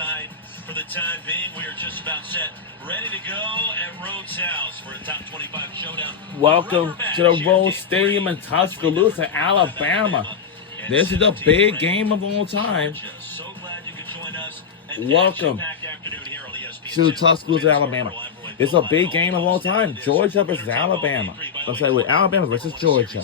side for the time being. We are just about set, ready to go at Rhodes House for a top 25 showdown. Welcome to the Rose Stadium in Tuscaloosa, Alabama. This is a big game of all time. So glad you could join us. Welcome to Tuscaloosa, Alabama. It's a big game of all time. Georgia versus Alabama. I'm sorry, with Alabama versus Georgia.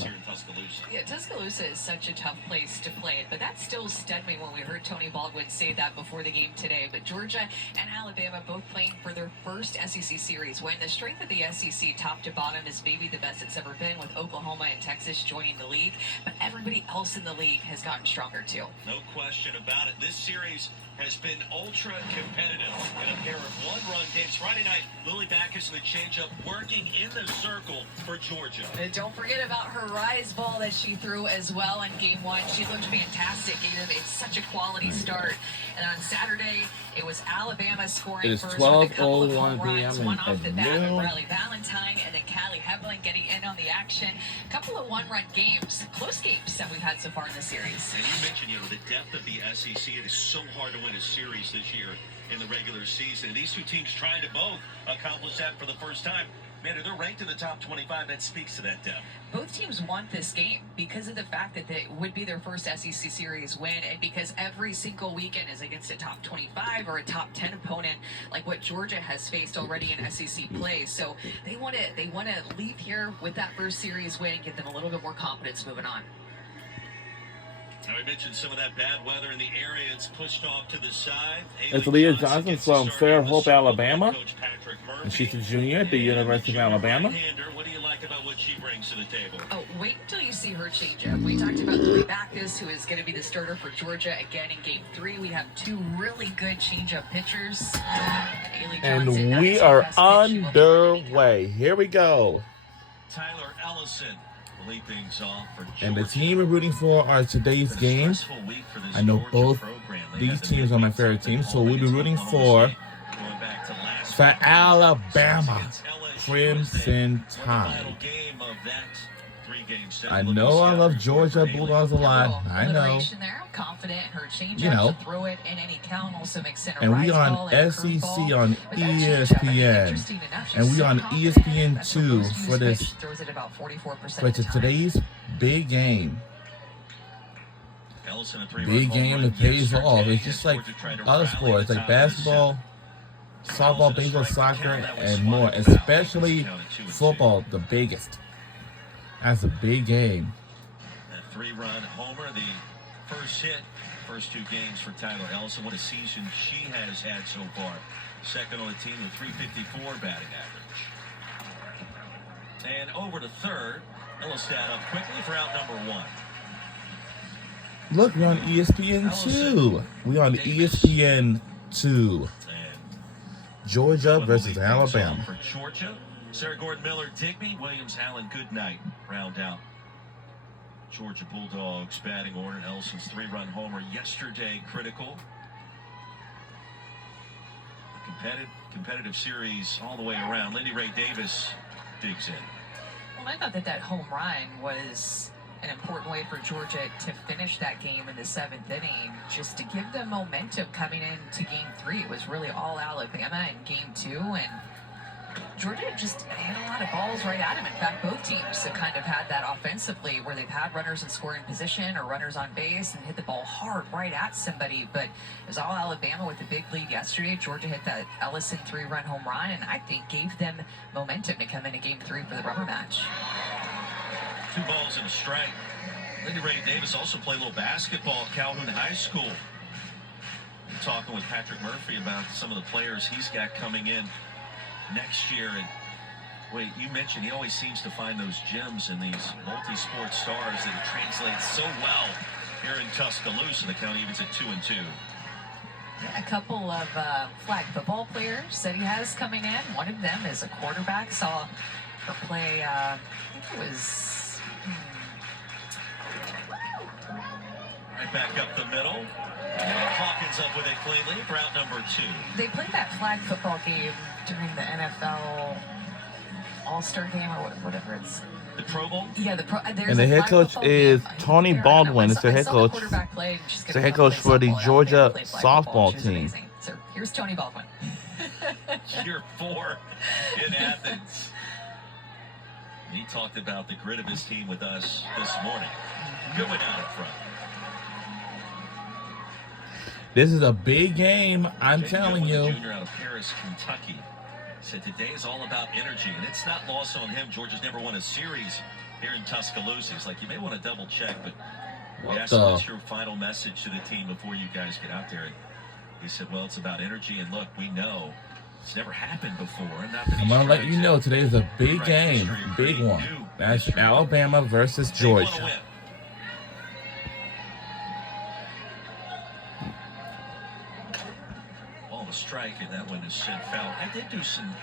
Yeah, Tuscaloosa is such a tough place to play it, but that still stunned me when we heard Tony Baldwin say that before the game today. But Georgia and Alabama both playing for their first SEC series win. The strength of the SEC top to bottom is maybe the best it's ever been, with Oklahoma and Texas joining the league, but everybody else in the league has gotten stronger too. No question about it. This series has been ultra competitive in a pair of one-run games. Friday night, Lily Backus and the changeup working in the circle for Georgia. And don't forget about her rise ball that she threw as well in game one. She looked fantastic. It's such a quality start. And on Saturday, it was Alabama scoring It is first with a couple of 12:01 home runs. p.m. One off the bat of noon. Riley Valentine, and then Callie Hebling getting in on the action. A couple of one-run games, close games that we've had so far in the series. And you mentioned, the depth of the SEC. It is so hard to win a series this year in the regular season. And these two teams trying to both accomplish that for the first time. Man, they're ranked in the top 25. That speaks to that depth. Both teams want this game because of the fact that it would be their first SEC series win, and because every single weekend is against a top 25 or a top 10 opponent like what Georgia has faced already in SEC play. So they want to leave here with that first series win and give them a little bit more confidence moving on. Now, we mentioned some of that bad weather in the area. It's pushed off to the side. It's Leah Johnson from Fair Hope, Alabama. And she's a junior at the University of Alabama. What do you like about what she brings to the table? Oh, wait until you see her changeup. We talked about Lily Backus, who is going to be the starter for Georgia again in Game 3. We have two really good changeup pitchers. And we are underway. Here we go. Tyler Ellison will lead things off for Georgia. And the team we're rooting for are today's game. I know both these teams are my favorite teams, so we'll be rooting for Alabama Crimson Tide. I know I love Georgia Bulldogs a lot. I know. You know. And we on SEC on ESPN. And we on ESPN2 for this. For today's big game. Big game that pays off. It's just like other sports, like basketball, softball, baseball, soccer, and more. Especially football, the biggest. That's a big game. That three-run homer, the first hit, first two games for Tyler Ellison. What a season she has had so far. Second on the team with .354 batting average. And over to third. Ellistat up quickly for out number one. Look, we're on ESPN2. We're on ESPN2. Georgia versus Alabama. For Georgia, Sarah Gordon Miller, Digby, Williams, Allen, Goodnight round out Georgia Bulldogs batting order. Ellison's three-run homer yesterday critical. A competitive series all the way around. Lindy Ray Davis digs in. Well, I thought that home run was an important way for Georgia to finish that game in the seventh inning, just to give them momentum coming into Game 3. It was really all Alabama in Game 2, and Georgia just hit a lot of balls right at him. In fact, both teams have kind of had that offensively, where they've had runners in scoring position or runners on base and hit the ball hard right at somebody. But it was all Alabama with the big lead yesterday. Georgia hit that Ellison three-run home run, and I think gave them momentum to come into Game 3 for the rubber match. 2 balls and a strike. Lindy Ray Davis also played a little basketball at Calhoun High School. I'm talking with Patrick Murphy about some of the players he's got coming in next year. And wait, you mentioned he always seems to find those gems in these multi-sport stars that it translates so well here in Tuscaloosa. The count evens at 2-2. A couple of flag football players that he has coming in. One of them is a quarterback. Saw her play, I think it was... Right back up the middle. And Hawkins up with it cleanly for out number 2. They played that flag football game during the NFL All-Star game or whatever it's. The Pro Bowl? Yeah, and the head coach is Tony Baldwin. It's the head coach. It's the head coach for the Georgia softball team. Here's Tony Baldwin. Year 4 in Athens. He talked about the grit of his team with us this morning. Good one out in front. This is a big game, I'm Jake telling Goodwin, you. Junior out of Paris, Kentucky, said today is all about energy, and it's not lost on him. Georgia's never won a series here in Tuscaloosa. He's like, you may want to double check, but we asked him, what's your final message to the team before you guys get out there? And he said, well, it's about energy, and look, we know it's never happened before. I'm going to let you know today is a big game, big one. That's Alabama versus Georgia. A strike, and that one is sent foul. I did do some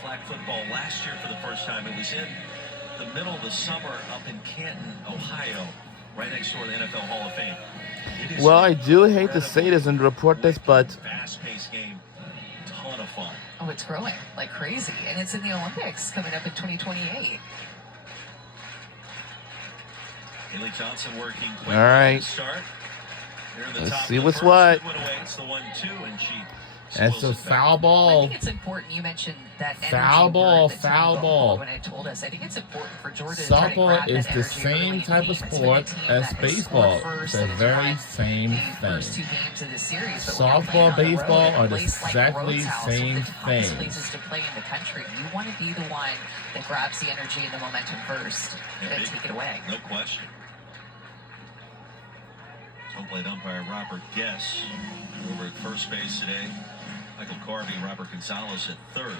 flag football last year for the first time. It was in the middle of the summer up in Canton, Ohio, right next door to the NFL Hall of Fame. Well, I do hate to say this and report this, but fast-paced game, ton of fun. Oh, it's growing like crazy, and it's in the Olympics coming up in 2028. Haley Johnson working quick. All right. Start. Let's see what's what. It's the 1-2, and she. That's a foul ball. I think it's important you mentioned that foul ball, foul ball. When I told us, I think it's important for Georgia softball is the same type of sport as baseball. It's the very same thing. Softball, baseball are the exactly same thing. Places to play in the country. You want to be the one that grabs the energy and the momentum first and take it away. No question. Home plate umpire Robert Guess over at first base today. Michael Carvey, Robert Gonzalez at third.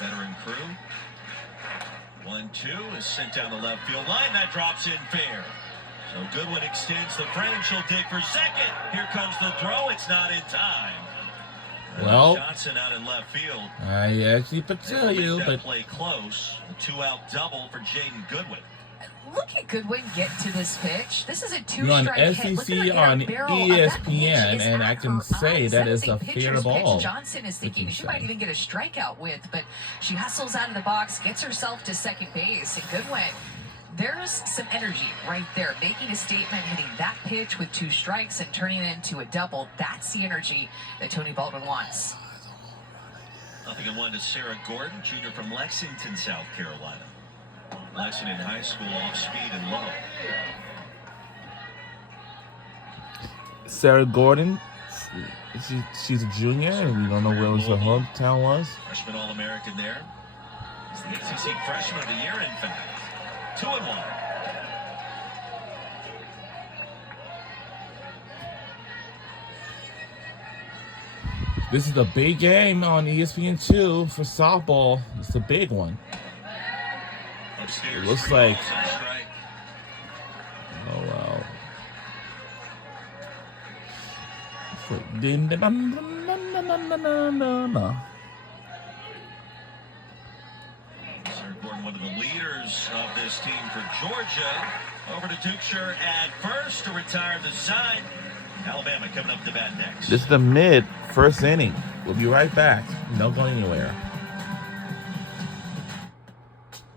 Veteran crew. 1-2 is sent down the left field line. That drops in fair. So Goodwin extends the frame. She'll dig for second. Here comes the throw. It's not in time. Well, Johnson out in left field. I actually could tell you, but play close. A 2-out double for Jaden Goodwin. Look at Goodwin get to this pitch. This is a two-strike hit. SEC on ESPN, and I can say that is a fair ball. Johnson is thinking she might even get a strikeout with, but she hustles out of the box, gets herself to second base, and Goodwin, there's some energy right there, making a statement, hitting that pitch with 2 strikes and turning it into a double. That's the energy that Tony Baldwin wants. 0-1 to Sarah Gordon, junior from Lexington, South Carolina. Lexington High School off speed and low. Sarah Gordon, she's a junior, and we don't know where her hometown was. Freshman All-American there. It's the ACC Freshman of the Year, in fact. 2-1. This is a big game on ESPN2 for softball. It's a big one. It looks like. Oh wow. Sarah Gordon, one of the leaders of this team for Georgia. Over to Dukeshire at first to retire the side. Alabama coming up to bat next. This is the first inning. We'll be right back. Don't go anywhere.